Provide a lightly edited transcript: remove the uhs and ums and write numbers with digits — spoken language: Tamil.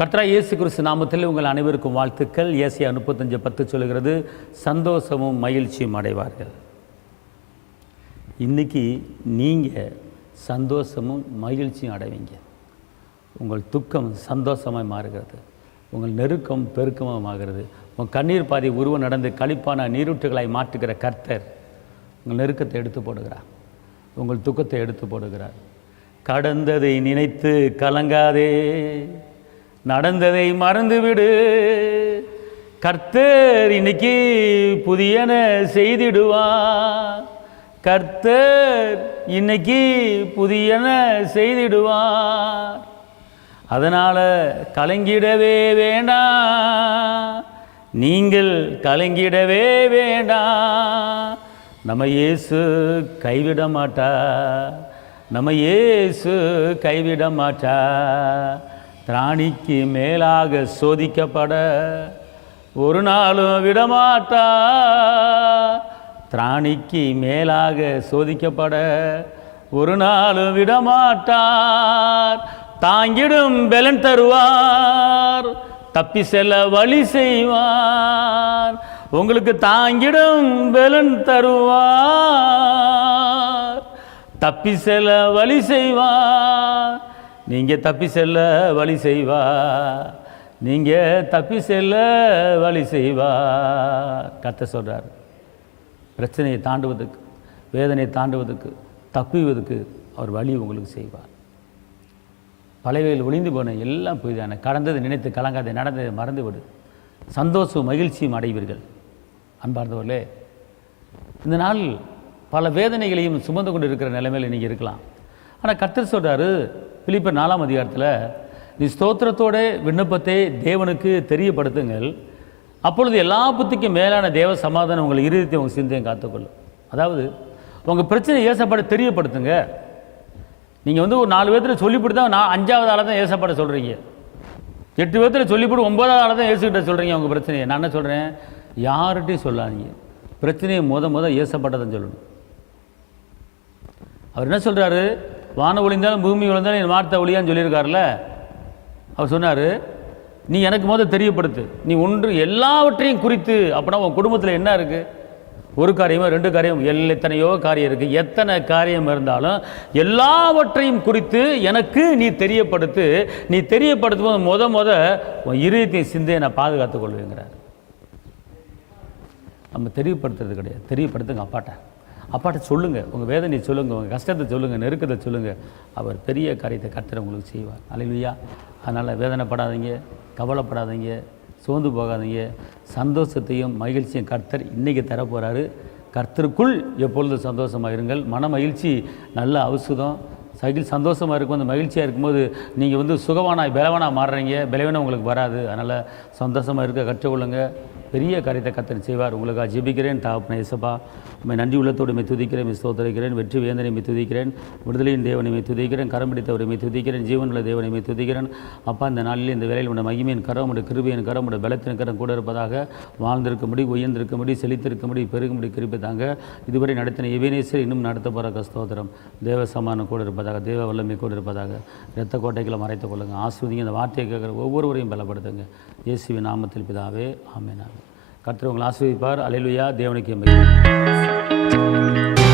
கர்த்தராகிய இயேசு கிறிஸ்து நாமத்தில் உங்கள் அனைவருக்கும் வாழ்த்துக்கள். ஏசாயா 35:10 சொல்கிறது, சந்தோஷமும் மகிழ்ச்சியும் அடைவார்கள். இன்றைக்கி நீங்கள் சந்தோஷமும் மகிழ்ச்சியும் அடைவீங்க. உங்கள் துக்கம் சந்தோஷமாக மாறுகிறது, உங்கள் நெருக்கம் பெருக்கமாக மாறுகிறது. உங்கள் கண்ணீர் பாதி உருவம் நடந்து களிப்பான நீரூற்றுகளாய் மாற்றுகிற கர்த்தர் உங்கள் நெருக்கத்தை எடுத்து போடுகிறார், உங்கள் துக்கத்தை எடுத்து போடுகிறார். கடந்ததை நினைத்து கலங்காதே, நடந்ததை மறந்துவிடு. கர்த்தர் இன்னைக்கு புதியன செய்திடுவார். கர்த்தர் இன்னைக்கு புதியன செய்திடுவார். அதனால் கலங்கிடவே வேண்டாம், நீங்கள் கலங்கிடவே வேண்டாம். நம்ம இயேசு கைவிட மாட்டார், நம்ம இயேசு கைவிட மாட்டார். திராணிக்கு மேலாக சோதிக்கப்பட ஒரு நாளும் விடமாட்டார். திராணிக்கு மேலாக சோதிக்கப்பட ஒரு நாளும் விடமாட்டார். தாங்கிடும் பலன் தருவார், தப்பி செல்ல வழி செய்வார். உங்களுக்கு தாங்கிடும் பலன் தருவார், தப்பி செல்ல வழி செய்வார். நீங்கள் தப்பி செல்ல வழி செய்வார், நீங்கள் தப்பி செல்ல வழி செய்வார். கர்த்தர் சொல்கிறார், பிரச்சனையை தாண்டுவதற்கு, வேதனையை தாண்டுவதற்கு, தப்புவதற்கு அவர் வழி உங்களுக்கு செய்வார். பழையவையில் ஒளிந்து போன எல்லாம் புதிதான. கடந்ததை நினைத்து கலங்காதை, நடந்ததை மறந்து விடு. சந்தோஷம் மகிழ்ச்சியும் அடைவீர்கள். அன்பார்ந்தவர்களே, இந்த நாள் பல வேதனைகளையும் சுமந்து கொண்டு இருக்கிற நிலைமையில் நீங்கள் இருக்கலாம். ஆனால் கர்த்தர் சொல்கிறாரு பிலிப்பியர் 4ஆம் அதிகாரத்தில், நீ ஸ்தோத்திரத்தோட விண்ணப்பத்தை தேவனுக்கு தெரியப்படுத்துங்கள், அப்பொழுது எல்லா புத்திக்கும் மேலான தேவ சமாதானம் உங்கள் இருதயத்தை உங்கள் சிந்தையும் காத்துக்கொள்ளும். அதாவது உங்கள் பிரச்சனை ஏசப்பாட தெரியப்படுத்துங்க. நீங்கள் ஒரு 4 பேர்த்தில் சொல்லிவிட்டு தான் 5ஆவது ஆளை தான் ஏசப்பாட சொல்கிறீங்க. 8 பேர்த்தில் சொல்லிவிட்டு 9ஆவது ஆளை தான் ஏசுகிட்ட சொல்கிறீங்க உங்கள் பிரச்சனையை. நான் என்ன சொல்கிறேன், யார்கிட்டையும் சொல்லாதீங்க. பிரச்சனையை முத ஏசப்பாட்ட தான் சொல்லணும். அவர் என்ன சொல்கிறாரு, வானம் ஒளிந்தாலும் பூமி ஒளிந்தாலும் என் வார்த்தை ஒளியான்னு சொல்லியிருக்காருல்ல. அவர் சொன்னார், நீ எனக்கு தெரியப்படுத்து. நீ எல்லாவற்றையும் குறித்து. அப்படின்னா உன் குடும்பத்தில் என்ன இருக்குது? ஒரு காரியமோ 2 காரியம், எத்தனையோ காரியம் இருக்குது. எத்தனை காரியம் இருந்தாலும் எல்லாவற்றையும் குறித்து எனக்கு நீ தெரியப்படுத்து. நீ தெரியப்படுத்தும் போது உன் இருதயத்தின் சிந்தையை நான் பாதுகாத்துக் கொள்வேங்கிறார். நம்ம தெரியப்படுத்துறது கிடையாது, தெரியப்படுத்துங்க அப்பாட்ட சொல்லுங்கள். உங்கள் வேதனையை சொல்லுங்கள், உங்கள் கஷ்டத்தை சொல்லுங்கள், நெருக்கத்தை சொல்லுங்கள். அவர் பெரிய காரியத்தை கர்த்தர் உங்களுக்கு செய்வார். அல்லேலூயா. அதனால் வேதனைப்படாதீங்க, கவலைப்படாதீங்க, சோர்ந்து போகாதீங்க. சந்தோஷத்தையும் மகிழ்ச்சியும் கர்த்தர் இன்றைக்கி தரப்போகிறாரு. கர்த்தருக்குள் எப்பொழுது சந்தோஷமாக இருங்கள். மன மகிழ்ச்சி நல்ல ஔஷதம். சந்தோஷமாக இருக்கும்போது, மகிழ்ச்சியாக இருக்கும்போது நீங்கள் சுகவானாக பலவானாக மாறுறீங்க. பலவீனம் உங்களுக்கு வராது. அதனால் சந்தோஷமாக இருக்க கற்றுக்கொள்ளுங்க. பெரிய காரியத்தை கர்த்தர் செய்வார். உங்களுக்காக ஜெபிக்கிறேன். தகப்பனே இயேசுப்பா, உம்மை நன்றி உள்ளத்தோடு மை துதிக்கிறேன், ஸ்தோத்திரிக்கிறேன். வெற்றி வேந்தனை மை துதிக்கிறேன், விடுதலையின் தேவனை மை துதிக்கிறேன், கரம் பிடித்தவரை மை துதிக்கிறேன், ஜீவனுள்ள தேவனை மை துதிக்கிறேன். அப்பா, இந்த நாளில் இந்த வேலையில் உடைய மகிமையின் கரம், உடைய கிருபையின் கரம், உடைய பலத்தின் கரம் கூட இருப்பதாக. வாழ்ந்திருக்கும்படி, உயர்ந்திருக்கும்படி, செழித்திருக்கும்படி, பெருகும்படி கிருபைதாங்க. இதுவரை நடத்தின எபினேசர் இன்னும் நடத்த போகிற ஸ்தோத்திரம். தேவ சமானம் கூட இருப்பதாக, தேவ வல்லமை கூட இருப்பதாக. இரத்த கோட்டைகளை மறைத்துக் கொள்ளுங்க. ஆஸ்வதிங்க. இந்த வார்த்தையை கேட்குற ஒவ்வொருவரையும் பலப்படுத்துங்க. இயேசுவின் நாமத்தில் பிதாவே, ஆமென். கர்த்தர் உங்களை ஆசீர்வதிப்பார். அல்லேலூயா. தேவனுக்கு மகிமை.